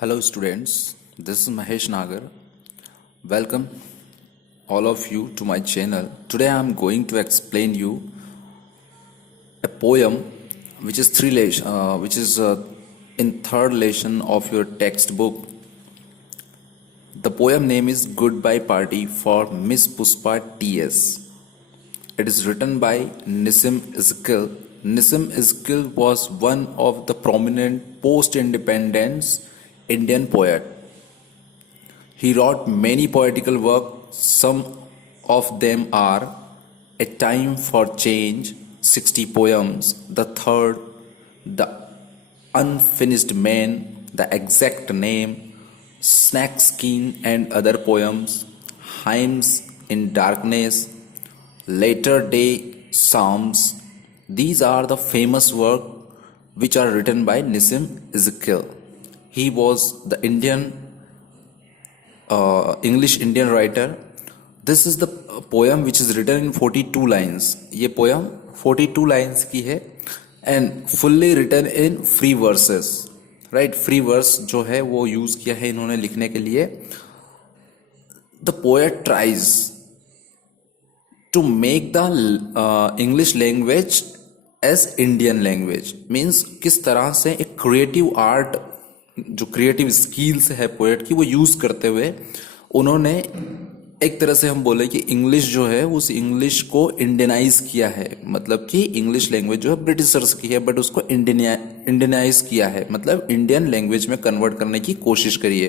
Hello students, this is Mahesh Nagar. Welcome all of you to my channel. Today I am going to explain you a poem which is in third lesson of your textbook. The poem name is Goodbye Party for Miss Puspa T.S. It is written by Nissim Ezekiel. Nissim Ezekiel was one of the prominent post-independence Indian poet. He wrote many poetical works. Some of them are A Time for Change, 60 poems, The Third, The Unfinished Man, The Exact Name, Snack Skin and Other Poems, Hymns in Darkness, Later Day Psalms. These are the famous works which are written by Nissim Ezekiel. He was the English Indian writer. This is the poem which is written in 42 lines. ये poem 42 lines की है and fully written in free verses. Right, free verse जो है वो use किया है इन्होंने लिखने के लिए. The poet tries to make the English language as Indian language. Means किस तरह से एक क्रिएटिव आर्ट जो क्रिएटिव स्किल्स है पोएट की वो यूज करते हुए उन्होंने एक तरह से हम बोले कि इंग्लिश जो है उस इंग्लिश को इंडियनाइज किया है. मतलब कि इंग्लिश लैंग्वेज जो है ब्रिटिशर्स की है बट उसको इंडियनाइज किया है, मतलब इंडियन लैंग्वेज में कन्वर्ट करने की कोशिश करी है.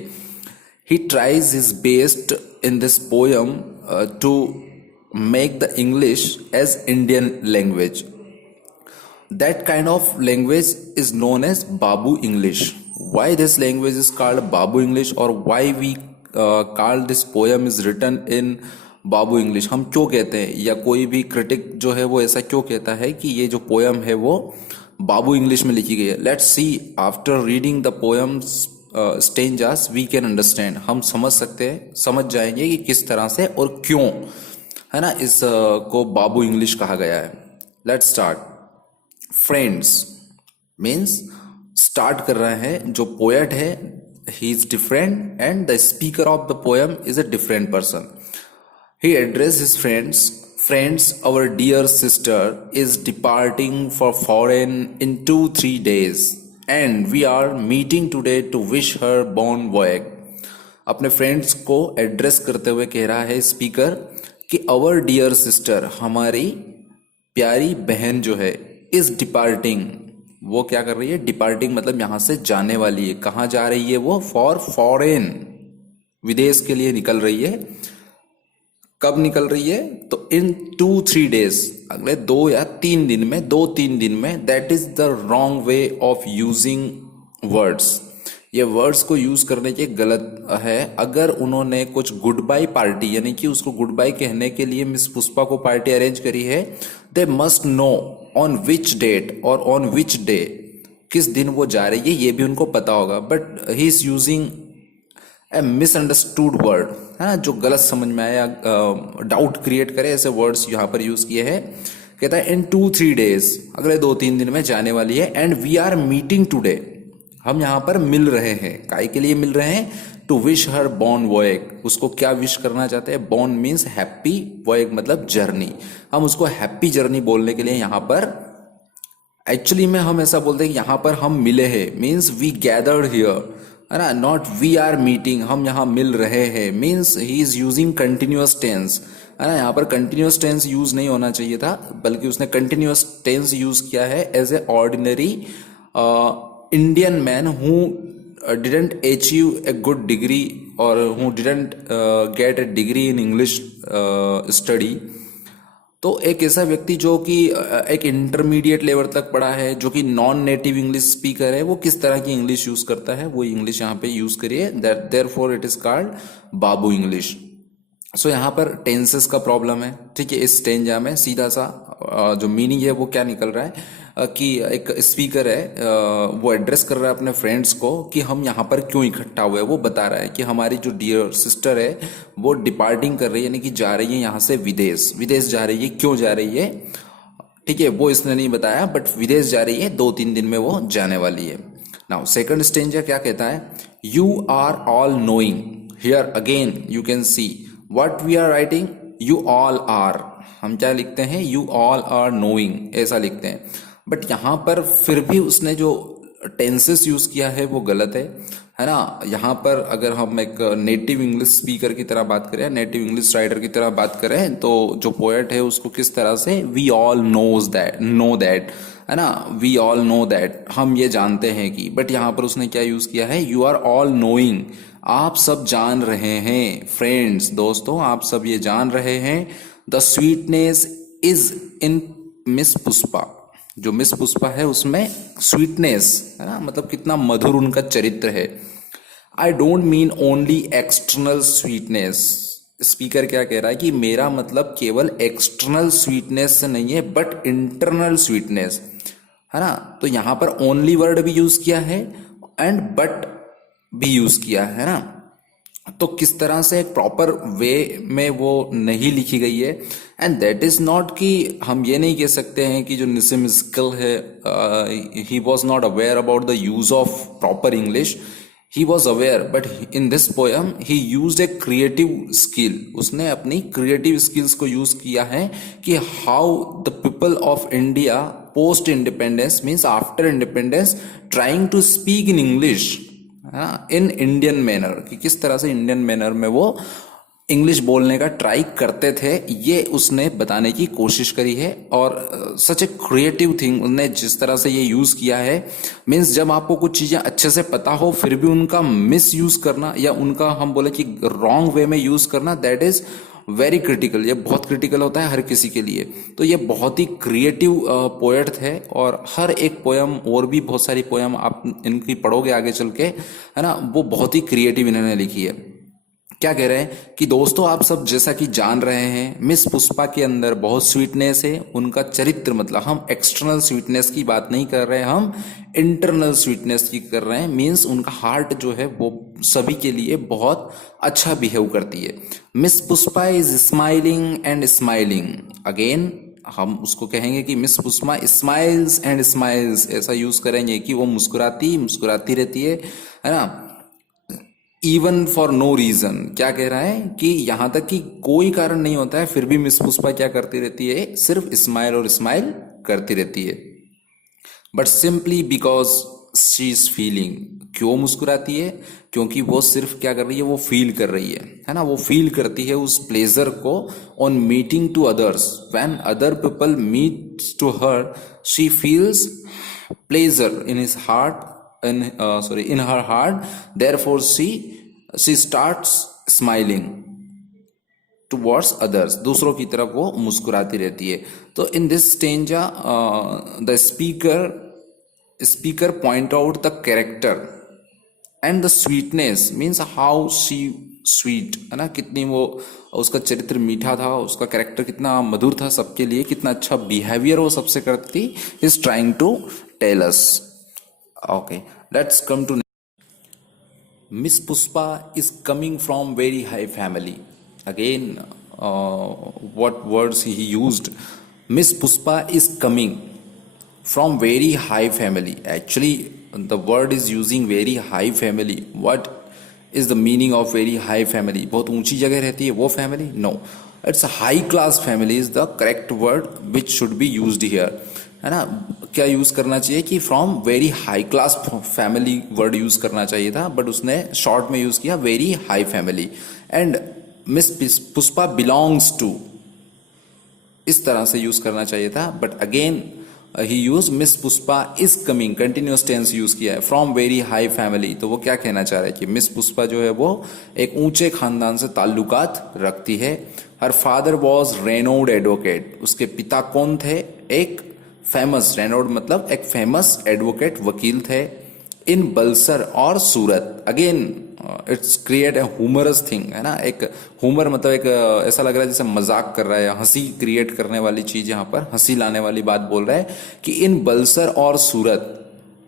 He tries his best in this poem to make the English as Indian language. That kind of language is known as Babu English. Why this language is called Babu English or why we call this poem is written in Babu English? हम क्यों कहते हैं या कोई भी critic जो है वो ऐसा क्यों कहता है कि ये जो पोयम है वो बाबू इंग्लिश में लिखी गई है? Let's see after reading the poems stanzas we can understand. हम समझ सकते हैं, समझ जाएंगे कि किस तरह से और क्यों है ना इस को बाबू इंग्लिश कहा गया है. Let's start. Friends means start कर रहे हैं जो पोएट है he is different and the speaker of the poem is a different person. He address his friends our dear sister is departing for foreign in 2-3 days and we are meeting today to wish her bon voyage. अपने friends को address करते हुए कह रहा है speaker कि our dear sister हमारी प्यारी बहन जो है इज डिपार्टिंग, वो क्या कर रही है? डिपार्टिंग मतलब यहां से जाने वाली है. कहां जा रही है वो? फॉर फॉरेन, विदेश के लिए निकल रही है. कब निकल रही है? तो इन 2-3 days, अगले 2 या 3 दिन में, 2-3 दिन में. That is the wrong way of using words. ये वर्ड्स को यूज करने के गलत है. अगर उन्होंने कुछ गुड बाय पार्टी यानी कि उसको गुड बाय कहने के लिए मिस पुष्पा को पार्टी अरेंज करी है, they must know on which date और ऑन विच डे, किस दिन वो जा रही है ये भी उनको पता होगा. But he is using A misunderstood word, है ना, जो गलत समझ में आया, डाउट क्रिएट करे, ऐसे वर्ड्स यहाँ पर यूज किए हैं. कहता है इन 2-3 days, अगले 2-3 दिन में जाने वाली है. And we are meeting today, हम यहाँ पर मिल रहे हैं. काय के लिए मिल रहे हैं? To wish her bon voyage. उसको क्या विश करना चाहते हैं? बॉर्न मीन्स हैप्पी, वॉयग मतलब जर्नी. हम उसको हैप्पी जर्नी बोलने के लिए यहाँ पर एक्चुअली में हम ऐसा बोलते हैं कि यहाँ पर हम मिले हैं मीन्स वी गैदर्ड हियर, है ना, नॉट वी आर मीटिंग. हम यहाँ मिल रहे हैं means he is using continuous tense, है ना. यहाँ पर कंटिन्यूअस टेंस यूज नहीं होना चाहिए था बल्कि उसने कंटिन्यूअस टेंस यूज किया है as a ordinary Indian man who didn't achieve a good degree or who didn't get a degree in English study. तो एक ऐसा व्यक्ति जो कि एक इंटरमीडिएट लेवल तक पढ़ा है, जो कि नॉन नेटिव इंग्लिश स्पीकर है, वो किस तरह की इंग्लिश यूज करता है वो इंग्लिश यहाँ पे यूज करिए. Therefore it is called babu English. So यहाँ पर टेंसेस का प्रॉब्लम है. ठीक है, इस स्टेंजा में सीधा सा जो मीनिंग है वो क्या निकल रहा है कि एक स्पीकर है वो एड्रेस कर रहा है अपने फ्रेंड्स को कि हम यहाँ पर क्यों इकट्ठा हुए. वो बता रहा है कि हमारी जो डियर सिस्टर है वो डिपार्टिंग कर रही है, यानी कि जा रही है यहाँ से विदेश जा रही है. क्यों जा रही है? ठीक है, वो इसने नहीं बताया बट विदेश जा रही है, 2-3 दिन में वो जाने वाली है. नाउ सेकंड स्टेंजा क्या कहता है, you are all knowing, here again you can see what we are writing, you all are, हम क्या लिखते हैं, यू ऑल आर नोइंग ऐसा लिखते हैं, बट यहाँ पर फिर भी उसने जो टेंसेस यूज किया है वो गलत है ना। यहाँ पर अगर हम एक नेटिव इंग्लिश स्पीकर की तरह बात करें, नेटिव इंग्लिश राइटर की तरह बात करें, तो जो पोएट है उसको किस तरह से, वी ऑल नो दैट, है ना, वी ऑल नो दैट, हम ये जानते हैं कि, बट यहाँ पर उसने क्या यूज किया है, यू आर ऑल नोइंग, आप सब जान रहे हैं, फ्रेंड्स दोस्तों आप सब ये जान रहे हैं, the sweetness is in miss Pushpa, जो मिस पुष्पा है उसमें स्वीटनेस है ना, मतलब कितना मधुर उनका चरित्र है। I don't mean only external sweetness, speaker क्या कह रहा है कि मेरा मतलब केवल एक्सटर्नल स्वीटनेस से नहीं है बट इंटरनल स्वीटनेस, है ना। तो यहां पर ओनली वर्ड भी यूज किया है एंड बट भी यूज किया है ना, तो किस तरह से एक प्रॉपर वे में वो नहीं लिखी गई है। एंड दैट इज नॉट कि हम ये नहीं कह सकते हैं कि जो निसिम स्किल है he was not aware about the use of proper English, he was aware, but in this poem he used a creative skill, उसने अपनी क्रिएटिव स्किल्स को यूज किया है कि how the people of India post independence means after independence trying to speak in English, in Indian manner, कि किस तरह से इंडियन मैनर में वो इंग्लिश बोलने का ट्राई करते थे, ये उसने बताने की कोशिश करी है। और सच ए क्रिएटिव थिंग उन्होंने जिस तरह से ये यूज किया है, मीन्स जब आपको कुछ चीजें अच्छे से पता हो फिर भी उनका मिस यूज करना या उनका हम बोले कि रॉन्ग वे में यूज करना, दैट इज वेरी क्रिटिकल, ये बहुत क्रिटिकल होता है हर किसी के लिए। तो ये बहुत ही क्रिएटिव पोएट थे और हर एक पोयम, और भी बहुत सारी पोयम आप इनकी पढ़ोगे आगे चल के, है ना, वो बहुत ही क्रिएटिव इन्होंने लिखी है। क्या कह रहे हैं कि दोस्तों आप सब जैसा कि जान रहे हैं मिस पुष्पा के अंदर बहुत स्वीटनेस है, उनका चरित्र, मतलब हम एक्सटर्नल स्वीटनेस की बात नहीं कर रहे हैं, हम इंटरनल स्वीटनेस की कर रहे हैं, मीन्स उनका हार्ट जो है वो सभी के लिए बहुत अच्छा बिहेव करती है। Miss Pushpa is smiling and smiling, again हम उसको कहेंगे कि Miss Pushpa smiles and smiles, ऐसा यूज करेंगे कि वो मुस्कुराती मुस्कुराती रहती है ना, इवन फॉर नो रीजन। क्या कह रहा है कि यहां तक कि कोई कारण नहीं होता है फिर भी मिस पुष्पा क्या करती रहती है, सिर्फ स्माइल और स्माइल करती रहती है, but simply because she is feeling, क्यों मुस्कुराती है, क्योंकि वो सिर्फ क्या कर रही है, वो फील कर रही है ना, वो फील करती है उस प्लेजर को on meeting to others, when other people meet to her she feels pleasure in his heart, in her heart, therefore she starts smiling towards others, दूसरों की तरफ वो मुस्कुराती रहती है। तो in this stanza the speaker point out the character and the sweetness means how she sweet, है ना, कितनी वो उसका चरित्र मीठा था, उसका कैरेक्टर कितना मधुर था, सबके लिए कितना अच्छा बिहेवियर वो सबसे करती थी, is trying to tell us. Okay, let's come to Miss Puspa is coming from very high family. Again, what words he used? Miss Puspa is coming from very high family. Actually, the word is using very high family. What is the meaning of very high family? बहुत ऊंची जगह रहती है वो family? No, it's a high class family is the correct word which should be used here. है ना, क्या use करना चाहिए कि from very high class family word use करना चाहिए था, बट उसने शॉर्ट में यूज किया very high family. And Miss Pushpa belongs to, इस तरह से यूज करना चाहिए था, but again he use Miss Pushpa is coming, continuous tense use किया है, फ्रॉम वेरी हाई फैमिली। तो वो क्या कहना चाह रहा है कि मिस पुष्पा जो है वो एक ऊंचे खानदान से ताल्लुकात रखती है। Her father was renowned advocate, उसके पिता कौन थे, एक फेमस, रेनोड मतलब एक फेमस एडवोकेट वकील थे, इन बलसर और Surat. Again it's create a humorous thing, है ना, एक ह्यूमर मतलब एक ऐसा लग रहा है जैसे मजाक कर रहा है, हंसी क्रिएट करने वाली चीज, यहाँ पर हंसी लाने वाली बात बोल रहा है कि इन बलसर और सूरत,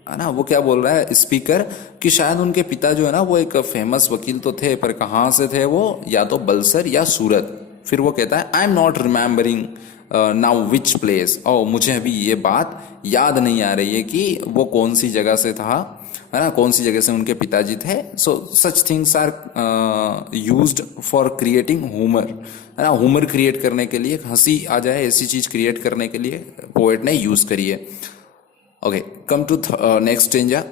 है ना। वो क्या बोल रहा है स्पीकर कि शायद उनके पिता जो है ना वो एक फेमस वकील तो थे, पर कहाँ से थे वो, या तो बलसर या सूरत। फिर वो कहता है I am not remembering now which place, और मुझे अभी ये बात याद नहीं आ रही है कि वो कौन सी जगह से था, है ना, कौन सी जगह से उनके पिताजी थे। So such things are used for creating humour, है ना, ह्यूमर क्रिएट करने के लिए, हंसी आ जाए ऐसी चीज क्रिएट करने के लिए पोएट ने यूज करी है। Okay, come to next stanza.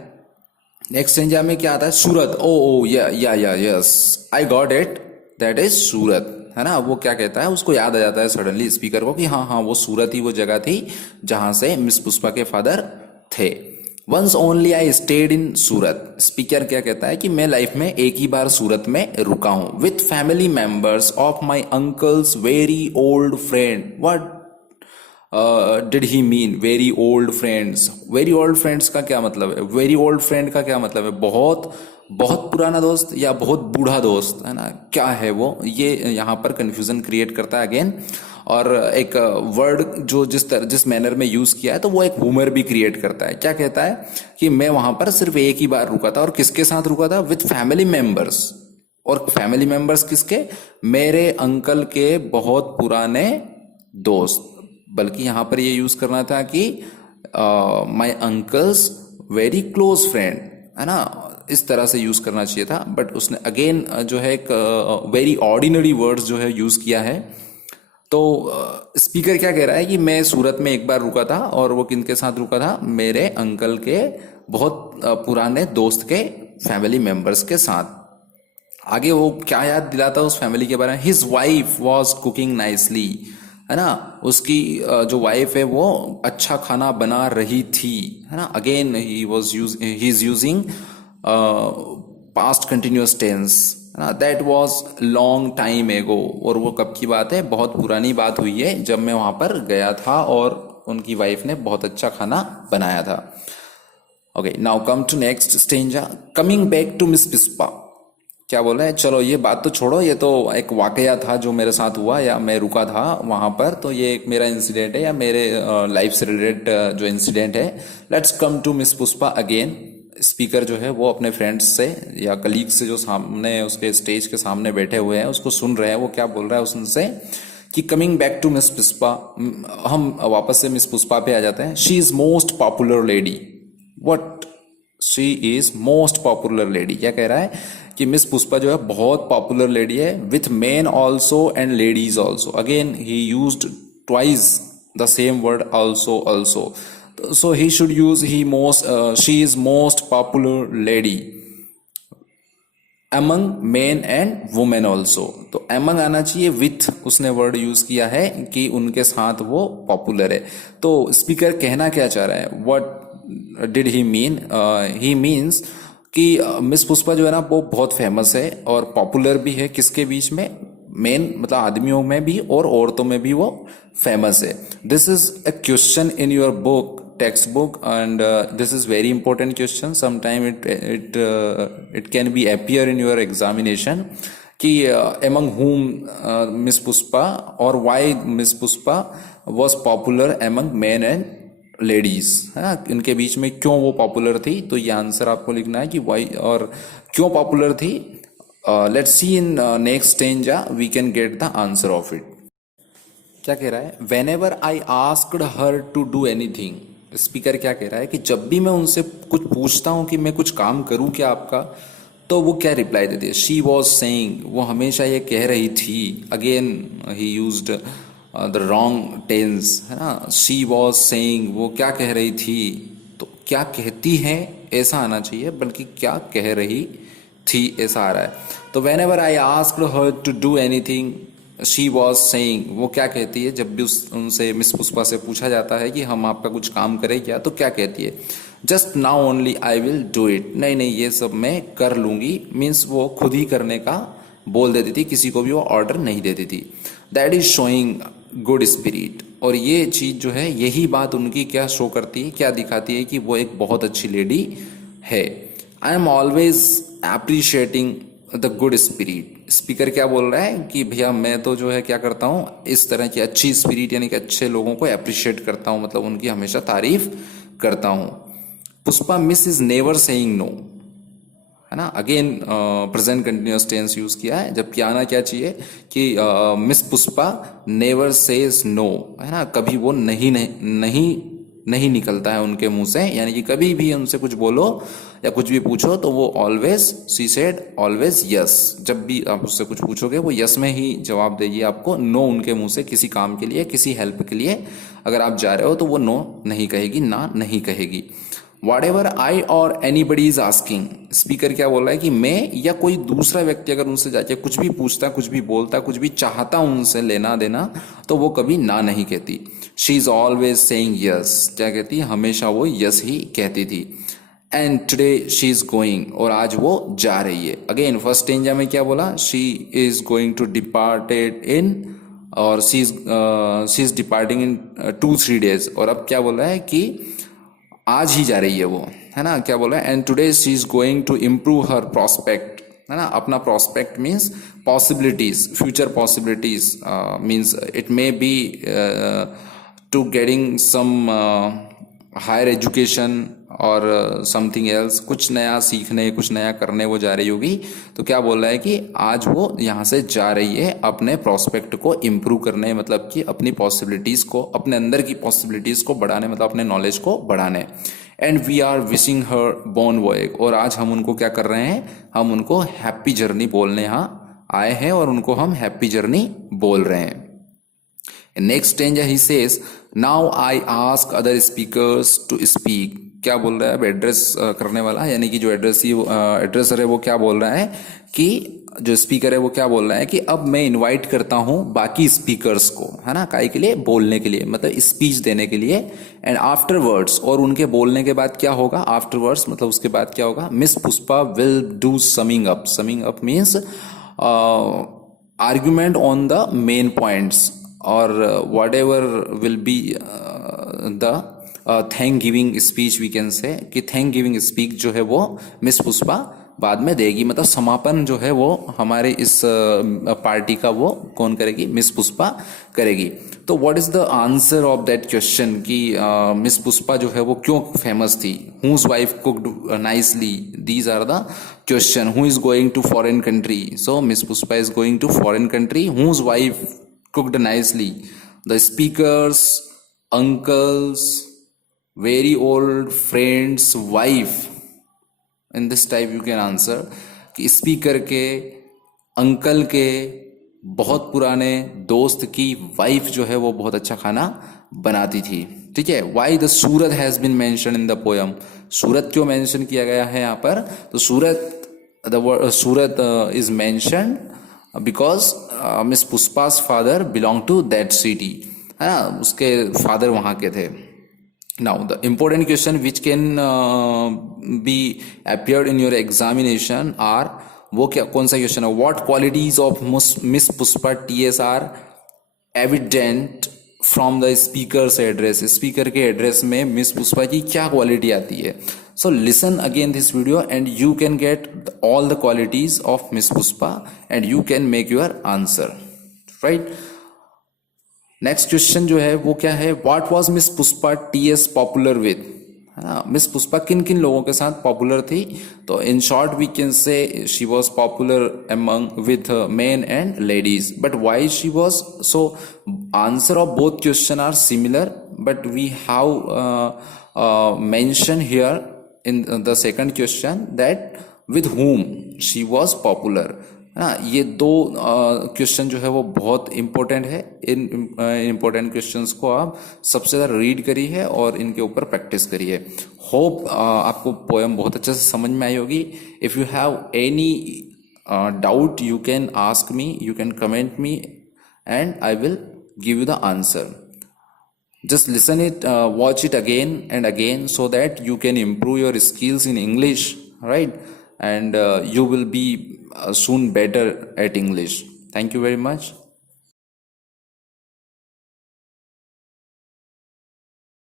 Next stanza में क्या आता है, सूरत। ओ ओ या yes, I got it, that is Surat, है ना। वो क्या कहता है, उसको याद आ जाता है सडनली स्पीकर को कि हाँ हाँ वो सूरत ही वो जगह थी जहां से मिस पुष्पा के फादर थे। Once only I stayed in Surat. Speaker क्या कहता है कि मैं लाइफ में एक ही बार सूरत में रुका हूं, with family members of my uncles very old friend. What did he mean very old friends? Very old friends का क्या मतलब है? वेरी ओल्ड फ्रेंड का क्या मतलब है? बहुत बहुत पुराना दोस्त या बहुत बूढ़ा दोस्त, है ना, क्या है वो, ये यहाँ पर कंफ्यूजन क्रिएट करता है अगेन। और एक वर्ड जो जिस मैनर में यूज किया है तो वो एक ह्यूमर भी क्रिएट करता है। क्या कहता है कि मैं वहां पर सिर्फ एक ही बार रुका था, और किसके साथ रुका था? With family members. और फैमिली मेंबर्स किसके? मेरे अंकल के बहुत पुराने दोस्त। बल्कि यहां पर ये यूज करना था कि माई अंकल्स वेरी क्लोज फ्रेंड, है ना, इस तरह से यूज करना चाहिए था। बट उसने अगेन जो है एक वेरी ऑर्डिनरी वर्ड्स जो है यूज किया है। तो स्पीकर क्या कह रहा है कि मैं सूरत में एक बार रुका था, और वो किन के साथ रुका था? मेरे अंकल के बहुत पुराने दोस्त के फैमिली मेंबर्स के साथ। आगे वो क्या याद दिलाता है उस फैमिली के बारे में? His wife was cooking nicely, है ना, उसकी जो वाइफ है वो अच्छा खाना बना रही थी, है ना। Again he is using past continuous tense, है ना। दैट वॉज लॉन्ग टाइम एगो, और वो कब की बात है? बहुत पुरानी बात हुई है, जब मैं वहां पर गया था और उनकी वाइफ ने बहुत अच्छा खाना बनाया था। Okay, now come to next stanza. Coming back to Miss Pushpa. क्या बोल रहा है? चलो ये बात तो छोड़ो, ये तो एक वाकया था जो मेरे साथ हुआ, या मैं रुका था वहां पर, तो ये एक मेरा इंसिडेंट है, या मेरे लाइफ से रिलेटेड जो इंसिडेंट है। Let's come to Miss Pushpa again. Speaker जो है वो अपने फ्रेंड्स से या कलीग्स से जो सामने उसके स्टेज के सामने बैठे हुए हैं उसको सुन रहे हैं। वो क्या बोल रहा है उनसे कि coming back to Miss Pushpa, हम वापस से मिस पुष्पा पे आ जाते हैं। She is most popular lady. What? She is most popular lady. क्या कह रहा है कि मिस पुष्पा जो है बहुत पॉपुलर लेडी है, with main also and ladies also. Again he used twice the same word also also. So he should use she is most popular lady among main and women also. तो among आना चाहिए, with उसने word use किया है कि उनके साथ वो पॉपुलर है। तो स्पीकर कहना क्या चाह रहा है? What did he mean? He means कि मिस पुष्पा जो है ना वो बहुत फेमस है और पॉपुलर भी है। किसके बीच में? मेन मतलब आदमियों में भी और औरतों में भी वो फेमस है। This is a question in your book, text book, and this is very important question. Sometime it can be appear in your examination कि among whom Miss Puspa or why Miss Puspa was popular among men and ladies, है ना, इनके बीच में क्यों वो popular थी। तो ये आंसर आपको लिखना है कि why और क्यों पॉपुलर थी। Let's see in next stanza we can get the answer of it. क्या कह रहा है? Whenever I asked her to do anything. Speaker क्या कह रहा है कि जब भी मैं उनसे कुछ पूछता हूं कि मैं कुछ काम करूं क्या आपका, तो वो क्या रिप्लाई देती है? शी वॉज सेइंग, वो हमेशा ये कह रही थी। Again he used the wrong tense, है ना। शी वॉज सेइंग, वो क्या कह रही थी? तो क्या कहती है ऐसा आना चाहिए, बल्कि क्या कह रही थी ऐसा आ रहा है। तो whenever I asked her to do anything she was saying, वो क्या कहती है जब भी उनसे मिस पुष्पा से पूछा जाता है कि हम आपका कुछ काम करें क्या, तो क्या कहती है? Just now only I will do it. नहीं नहीं ये सब मैं कर लूंगी, मीन्स वो खुद ही करने का बोल देती थी, किसी को भी वो ऑर्डर नहीं देती थी। That is showing good spirit. और ये चीज जो है यही बात उनकी क्या शो करती है, क्या दिखाती है कि वो एक बहुत अच्छी लेडी है। I am always appreciating the good spirit. Speaker क्या बोल रहा है कि भैया मैं तो जो है क्या करता हूँ, इस तरह की अच्छी स्पिरिट यानी कि अच्छे लोगों को अप्रिशिएट करता हूँ, मतलब उनकी हमेशा तारीफ करता हूँ। Pushpa Miss is never saying no, है ना। Again present continuous tense use किया है, जबकि आना क्या चाहिए कि Miss Pushpa never says no, है ना, कभी वो नहीं नहीं निकलता है उनके मुंह से, यानी कि कभी भी उनसे कुछ बोलो या कुछ भी पूछो तो वो always, she said always yes, जब भी आप उससे कुछ पूछोगे वो यस में ही जवाब देगी आपको, नो उनके मुंह से किसी काम के लिए, किसी हेल्प के लिए अगर आप जा रहे हो तो वो नो नहीं कहेगी, ना नहीं कहेगी। Whatever I or anybody is asking, speaker क्या बोल रहा है कि मैं या कोई दूसरा व्यक्ति अगर उनसे जाके कुछ भी पूछता, कुछ भी बोलता, कुछ भी चाहता उनसे लेना देना, तो वो कभी ना नहीं कहती। She is always saying yes, क्या कहती है, हमेशा वो यस ही कहती थी। And today she is going, और आज वो जा रही है। अगेन फर्स्ट स्टेंजा में क्या बोला, she is going to departed in, और she is departing in 2-3 days, और अब क्या बोल रहा है कि आज ही जा रही है वो, है ना, क्या बोल रहा है, and today she is going to improve her prospect, है ना, अपना prospect means possibilities, future possibilities, means it may be to getting some higher education और समथिंग एल्स, कुछ नया सीखने, कुछ नया करने वो जा रही होगी। तो क्या बोल रहा है कि आज वो यहाँ से जा रही है अपने प्रोस्पेक्ट को इम्प्रूव करने, मतलब कि अपनी पॉसिबिलिटीज़ को, अपने अंदर की पॉसिबिलिटीज़ को बढ़ाने, मतलब अपने नॉलेज को बढ़ाने। And we are wishing her bon voyage, और आज हम उनको क्या कर रहे हैं, हम उनको हैप्पी जर्नी बोलने यहाँ आए हैं, और उनको हम हैप्पी जर्नी बोल रहे हैं। Next stanza he says, now I ask other speakers to speak, क्या बोल रहा है, अब एड्रेस करने वाला, यानी कि जो एड्रेसर है वो क्या बोल रहा है कि जो स्पीकर है वो क्या बोल रहा है कि अब मैं इनवाइट करता हूं बाकी स्पीकर्स को, है ना, काहे के लिए, बोलने के लिए, मतलब स्पीच देने के लिए। एंड आफ्टरवर्ड्स, और उनके बोलने के बाद क्या होगा, आफ्टरवर्ड्स मतलब उसके बाद क्या होगा, miss Pushpa will do summing up, summing up means argument on the main points, और whatever will be the thank giving speech, we can say कि थैंक गिविंग स्पीच जो है वो मिस पुष्पा बाद में देगी, मतलब समापन जो है वो हमारे इस पार्टी का वो कौन करेगी, मिस पुष्पा करेगी। तो what is the answer of that question कि मिस पुष्पा जो है वो क्यों फेमस थी, whose wife cooked nicely, these are the question. Who is going to foreign country, so Miss Pushpa is going to foreign country, whose wife cooked nicely, the speaker's uncle's very old friend's wife, in this type you can answer कि speaker के uncle के बहुत पुराने दोस्त की wife जो है वो बहुत अच्छा खाना बनाती थी। ठीक है, why the Surat has been mention in the poem, Surat क्यों मेंशन किया गया है यहाँ पर, तो Surat, the word Surat is mention because miss Pushpa's father belong to that city, है ना, उसके फादर वहाँ के थे। Now the important question which can be appeared in your examination are, वो क्या, कौन सा क्वेश्चन है, what qualities of miss Pushpa TS are evident from the speakers address, speaker के एड्रेस में मिस पुष्पा की क्या क्वालिटी आती है। So listen again this video and you can get all the qualities of Miss Puspa and you can make your answer, right? Next question जो है वो क्या है, what was Miss Puspa TS popular with, है ना, miss Pushpa किन किन लोगों के साथ पॉपुलर थी, तो in short we can say she was popular among with men and ladies, but why she was, so answer of both question are similar, but we have mention here in the second question that with whom she was popular, है ना। ये दो question जो है वो बहुत important है, इन important questions को आप सबसे ज़्यादा रीड करिए और इनके ऊपर प्रैक्टिस करिए। होप आपको पोएम बहुत अच्छे से समझ में आई होगी। If you have any doubt you can ask me, you can comment me and I will give you the answer. Just listen it, watch it again and again so that you can improve your skills in English, right? And you will be soon better at English. Thank you very much.